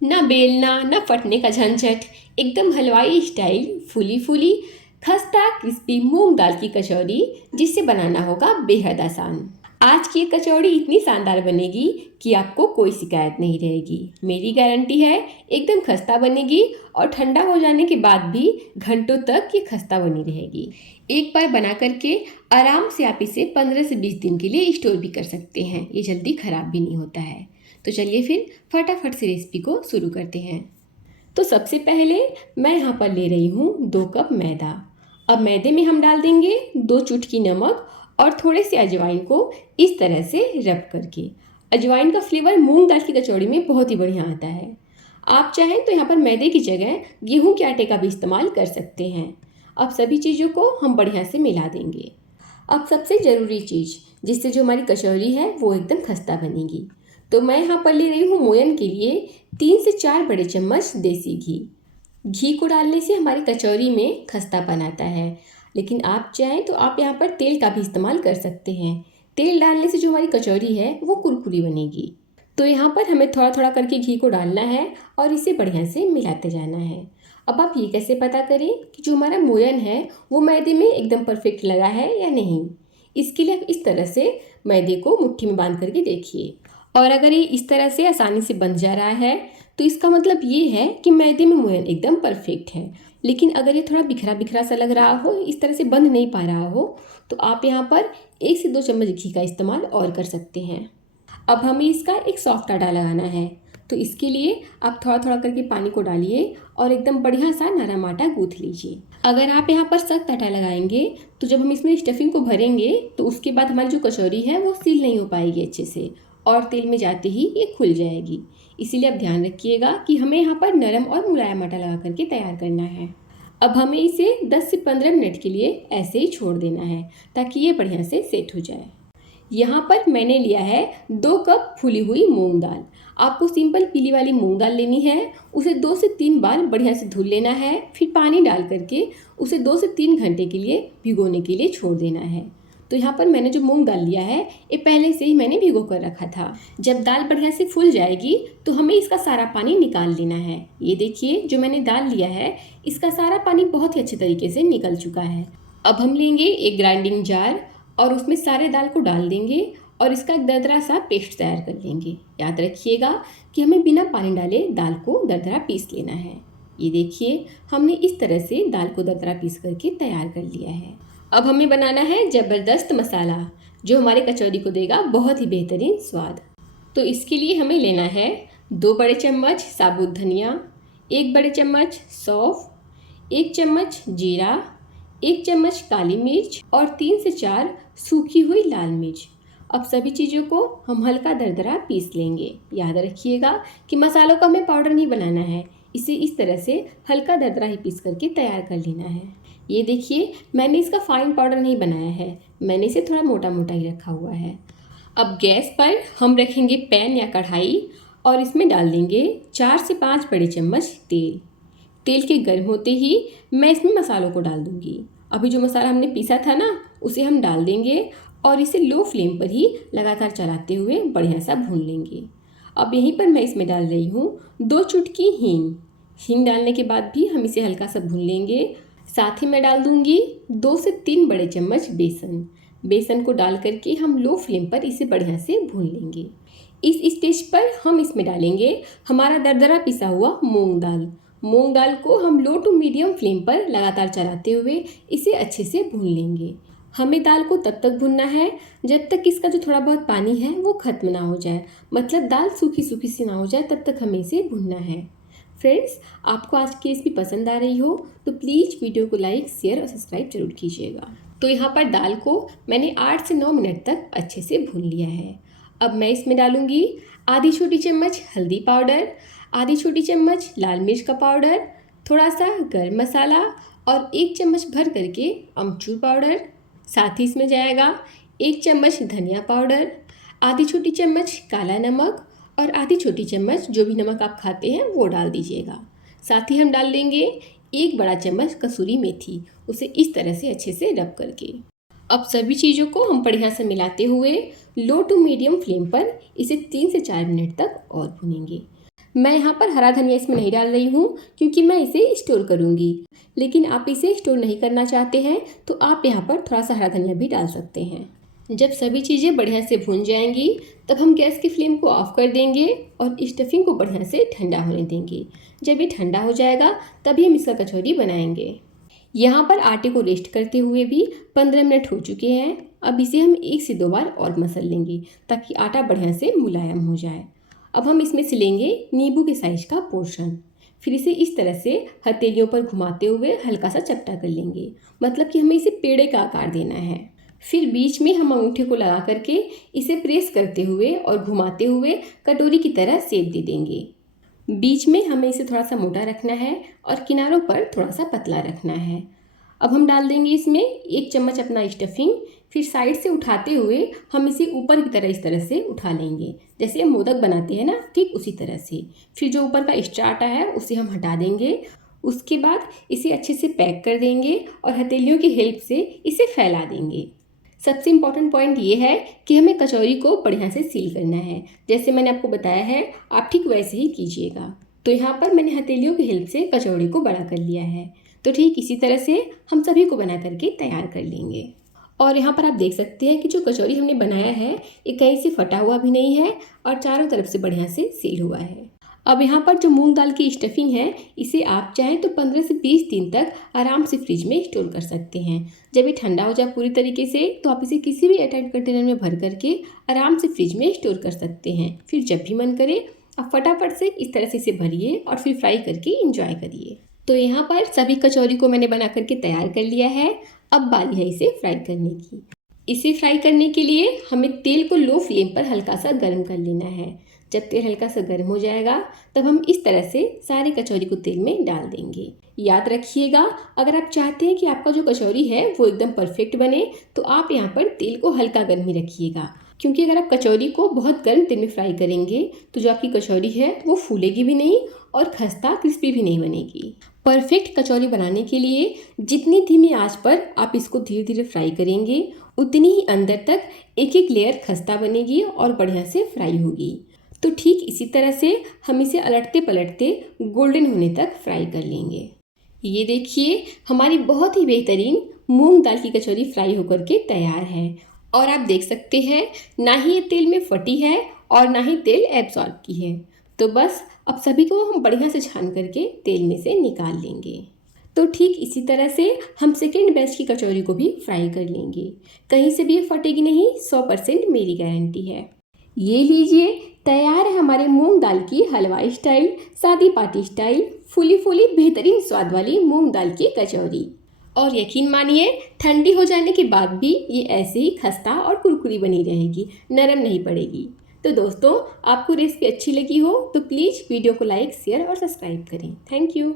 ना बेलना ना फटने का झंझट, एकदम हलवाई स्टाइल फूली फूली खस्ता क्रिस्पी मूंग दाल की कचौड़ी, जिसे बनाना होगा बेहद आसान। आज की ये कचौड़ी इतनी शानदार बनेगी कि आपको कोई शिकायत नहीं रहेगी। मेरी गारंटी है, एकदम खस्ता बनेगी और ठंडा हो जाने के बाद भी घंटों तक ये खस्ता बनी रहेगी। एक बार बना करके आराम से आप इसे 15 से 20 दिन के लिए स्टोर भी कर सकते हैं। ये जल्दी ख़राब भी नहीं होता है। तो चलिए फिर फटाफट से रेसिपी को शुरू करते हैं। तो सबसे पहले मैं यहाँ पर ले रही हूँ 2 कप मैदा। अब मैदे में हम डाल देंगे 2 चुटकी नमक और थोड़े से अजवाइन को इस तरह से रब करके। अजवाइन का फ्लेवर मूंग दाल की कचौड़ी में बहुत ही बढ़िया आता है। आप चाहें तो यहाँ पर मैदे की जगह गेहूं के आटे का भी इस्तेमाल कर सकते हैं। अब सभी चीज़ों को हम बढ़िया से मिला देंगे। अब सबसे ज़रूरी चीज़, जिससे जो हमारी कचौरी है वो एकदम खस्ता बनेगी, तो मैं यहाँ पर ले रही हूँ मोयन के लिए 3 से 4 बड़े चम्मच देसी घी। घी को डालने से हमारी कचौरी में खस्तापन आता है, लेकिन आप चाहें तो आप यहाँ पर तेल का भी इस्तेमाल कर सकते हैं। तेल डालने से जो हमारी कचौरी है वो कुरकुरी बनेगी। तो यहाँ पर हमें थोड़ा थोड़ा करके घी को डालना है और इसे बढ़िया से मिलाते जाना है। अब आप ये कैसे पता करें कि जो हमारा मोयन है वो मैदे में एकदम परफेक्ट लगा है या नहीं? इसके लिए आप इस तरह से मैदे को मुट्ठी में बांध करके देखिए, और अगर ये इस तरह से आसानी से बंध जा रहा है तो इसका मतलब ये है कि मैदे में मोयन एकदम परफेक्ट है। लेकिन अगर ये थोड़ा बिखरा बिखरा सा लग रहा हो, इस तरह से बंध नहीं पा रहा हो, तो आप यहाँ पर 1 से 2 चम्मच घी का इस्तेमाल और कर सकते हैं। अब हमें इसका एक सॉफ्ट आटा लगाना है, तो इसके लिए आप थोड़ा थोड़ा करके पानी को डालिए और एकदम बढ़िया सा नरम आटा गूँथ लीजिए। अगर आप यहाँ पर सख्त आटा लगाएंगे तो जब हम इसमें स्टफिंग को भरेंगे तो उसके बाद हमारी जो कचौरी है वो सील नहीं हो पाएगी अच्छे से, और तेल में जाते ही ये खुल जाएगी। इसीलिए आप ध्यान रखिएगा कि हमें यहाँ पर नरम और मुलायम आटा लगा करके तैयार करना है। अब हमें इसे 10 से 15 मिनट के लिए ऐसे ही छोड़ देना है ताकि ये बढ़िया से सेट हो जाए। यहाँ पर मैंने लिया है 2 कप फूली हुई मूंग दाल। आपको सिंपल पीली वाली मूंग दाल लेनी है। उसे 2 से 3 बार बढ़िया से धुल लेना है, फिर पानी डाल करके उसे 2 से 3 घंटे के लिए भिगोने के लिए छोड़ देना है। तो यहाँ पर मैंने जो मूंग दाल लिया है ये पहले से ही मैंने भिगो कर रखा था। जब दाल बढ़िया से फूल जाएगी तो हमें इसका सारा पानी निकाल लेना है। ये देखिए, जो मैंने दाल लिया है इसका सारा पानी बहुत ही अच्छे तरीके से निकल चुका है। अब हम लेंगे एक ग्राइंडिंग जार और उसमें सारे दाल को डाल देंगे और इसका एक दरदरा सा पेस्ट तैयार कर लेंगे। याद रखिएगा कि हमें बिना पानी डाले दाल को दरदरा पीस लेना है। ये देखिए, हमने इस तरह से दाल को दरदरा पीस करके तैयार कर लिया है। अब हमें बनाना है ज़बरदस्त मसाला, जो हमारे कचौरी को देगा बहुत ही बेहतरीन स्वाद। तो इसके लिए हमें लेना है 2 बड़े चम्मच साबुत धनिया, 1 बड़े चम्मच सौंफ, 1 चम्मच जीरा, 1 चम्मच काली मिर्च और 3 से 4 सूखी हुई लाल मिर्च। अब सभी चीज़ों को हम हल्का दरदरा पीस लेंगे। याद रखिएगा कि मसालों का हमें पाउडर नहीं बनाना है, इसे इस तरह से हल्का दरदरा ही पीस करके तैयार कर लेना है। ये देखिए, मैंने इसका फाइन पाउडर नहीं बनाया है, मैंने इसे थोड़ा मोटा मोटा ही रखा हुआ है। अब गैस पर हम रखेंगे पैन या कढ़ाई और इसमें डाल देंगे 4 से 5 बड़े चम्मच तेल। तेल के गर्म होते ही मैं इसमें मसालों को डाल दूंगी। अभी जो मसाला हमने पीसा था ना, उसे हम डाल देंगे और इसे लो फ्लेम पर ही लगातार चलाते हुए बढ़िया सा भून लेंगे। अब यहीं पर मैं इसमें डाल रही हूँ 2 चुटकी हींग। हींग डालने के बाद भी हम इसे हल्का सा भून लेंगे। साथ ही मैं डाल दूंगी 2 से 3 बड़े चम्मच बेसन। बेसन को डाल करके हम लो फ्लेम पर इसे बढ़िया से भून लेंगे। इस स्टेज पर हम इसमें डालेंगे हमारा दरदरा पिसा हुआ मूंग दाल। मूंग दाल को हम लो टू मीडियम फ्लेम पर लगातार चलाते हुए इसे अच्छे से भून लेंगे। हमें दाल को तब तक भूनना है जब तक इसका जो थोड़ा बहुत पानी है वो खत्म ना हो जाए, मतलब दाल सूखी सूखी सी ना हो जाए, तब तक हमें इसे भूनना है। फ्रेंड्स, आपको आज की रेसिपी पसंद आ रही हो तो प्लीज़ वीडियो को लाइक, शेयर और सब्सक्राइब जरूर कीजिएगा। तो यहाँ पर दाल को मैंने 8 से 9 मिनट तक अच्छे से भून लिया है। अब मैं इसमें डालूंगी आधी छोटी चम्मच हल्दी पाउडर, आधी छोटी चम्मच लाल मिर्च का पाउडर, थोड़ा सा गरम मसाला और 1 चम्मच भर करके अमचूर पाउडर। साथ ही इसमें जाएगा 1 चम्मच धनिया पाउडर, आधी छोटी चम्मच काला नमक और आधी छोटी चम्मच जो भी नमक आप खाते हैं वो डाल दीजिएगा। साथ ही हम डाल देंगे 1 बड़ा चम्मच कसूरी मेथी, उसे इस तरह से अच्छे से रब करके। अब सभी चीज़ों को हम बढ़िया से मिलाते हुए लो टू मीडियम फ्लेम पर इसे 3 से 4 मिनट तक और भूनेंगे। मैं यहाँ पर हरा धनिया इसमें नहीं डाल रही हूँ क्योंकि मैं इसे स्टोर करूँगी, लेकिन आप इसे स्टोर नहीं करना चाहते हैं तो आप यहाँ पर थोड़ा सा हरा धनिया भी डाल सकते हैं। जब सभी चीज़ें बढ़िया से भून जाएंगी तब हम गैस की फ्लेम को ऑफ कर देंगे और स्टफिंग को बढ़िया से ठंडा होने देंगे। जब ये ठंडा हो जाएगा तभी हम इसका कचौरी बनाएंगे। यहाँ पर आटे को रेस्ट करते हुए भी 15 मिनट हो चुके हैं। अब इसे हम 1 से 2 बार और मसल लेंगे ताकि आटा बढ़िया से मुलायम हो जाए। अब हम इसमें से लेंगे नींबू के साइज का पोर्शन, फिर इसे इस तरह से हथेलियों पर घुमाते हुए हल्का सा चपटा कर लेंगे, मतलब कि हमें इसे पेड़े का आकार देना है। फिर बीच में हम अंगूठे को लगा करके इसे प्रेस करते हुए और घुमाते हुए कटोरी की तरह शेप दे देंगे। बीच में हमें इसे थोड़ा सा मोटा रखना है और किनारों पर थोड़ा सा पतला रखना है। अब हम डाल देंगे इसमें 1 चम्मच अपना स्टफिंग, फिर साइड से उठाते हुए हम इसे ऊपर की तरह इस तरह से उठा लेंगे, जैसे मोदक बनाते हैं ना, ठीक उसी तरह से। फिर जो ऊपर का एक्स्ट्रा आटा है उसे हम हटा देंगे। उसके बाद इसे अच्छे से पैक कर देंगे और हथेलियों की हेल्प से इसे फैला देंगे। सबसे इम्पॉर्टेंट पॉइंट ये है कि हमें कचौरी को बढ़िया से सील करना है, जैसे मैंने आपको बताया है आप ठीक वैसे ही कीजिएगा। तो यहाँ पर मैंने हथेलियों की हेल्प से कचौड़ी को बड़ा कर लिया है, तो ठीक इसी तरह से हम सभी को बना करके तैयार कर लेंगे। और यहाँ पर आप देख सकते हैं कि जो कचौरी हमने बनाया है ये कहीं से फटा हुआ भी नहीं है और चारों तरफ से बढ़िया से सील हुआ है। अब यहाँ पर जो मूंग दाल की स्टफिंग है इसे आप चाहें तो 15 से 20 दिन तक आराम से फ्रिज में स्टोर कर सकते हैं। जब ये ठंडा हो जाए पूरी तरीके से तो आप इसे किसी भी एयरटाइट कंटेनर में भर करके आराम से फ्रिज में स्टोर कर सकते हैं। फिर जब भी मन करे आप फटाफट से इस तरह से इसे भरिए और फिर फ्राई करके इंजॉय करिए। तो यहाँ पर सभी कचौरी को मैंने बना करके तैयार कर लिया है। अब बारी है इसे फ्राई करने की। इसे फ्राई करने के लिए हमें तेल को लो फ्लेम पर हल्का सा गर्म कर लेना है। जब तेल हल्का सा गर्म हो जाएगा तब हम इस तरह से सारी कचौरी को तेल में डाल देंगे। याद रखिएगा, अगर आप चाहते हैं कि आपका जो कचौरी है वो एकदम परफेक्ट बने तो आप यहाँ पर तेल को हल्का गर्म ही रखिएगा, क्योंकि अगर आप कचौरी को बहुत गर्म तेल में फ्राई करेंगे तो जो आपकी कचौरी है वो फूलेगी भी नहीं और खस्ता क्रिस्पी भी नहीं बनेगी। परफेक्ट कचौरी बनाने के लिए जितनी धीमी आंच पर आप इसको धीरे धीरे फ्राई करेंगे उतनी ही अंदर तक एक एक लेयर खस्ता बनेगी और बढ़िया से फ्राई होगी। तो ठीक इसी तरह से हम इसे अलटते पलटते गोल्डन होने तक फ्राई कर लेंगे। ये देखिए हमारी बहुत ही बेहतरीन मूंग दाल की कचौरी फ्राई होकर के तैयार है और आप देख सकते हैं ना ही ये तेल में फटी है और ना ही तेल एब्जॉर्ब की है। तो बस अब सभी को हम बढ़िया से छान करके तेल में से निकाल लेंगे। तो ठीक इसी तरह से हम सेकेंड बैच की कचौरी को भी फ्राई कर लेंगे। कहीं से भी ये फटेगी नहीं, 100% मेरी गारंटी है। ये लीजिए तैयार है हमारे मूंग दाल की हलवाई स्टाइल, शादी पार्टी स्टाइल, फूली फूली बेहतरीन स्वाद वाली मूंग दाल की कचौरी। और यकीन मानिए ठंडी हो जाने के बाद भी ये ऐसे ही खस्ता और कुरकुरी बनी रहेगी, नरम नहीं पड़ेगी। तो दोस्तों आपको रेसिपी अच्छी लगी हो तो प्लीज़ वीडियो को लाइक, शेयर और सब्सक्राइब करें। Thank you.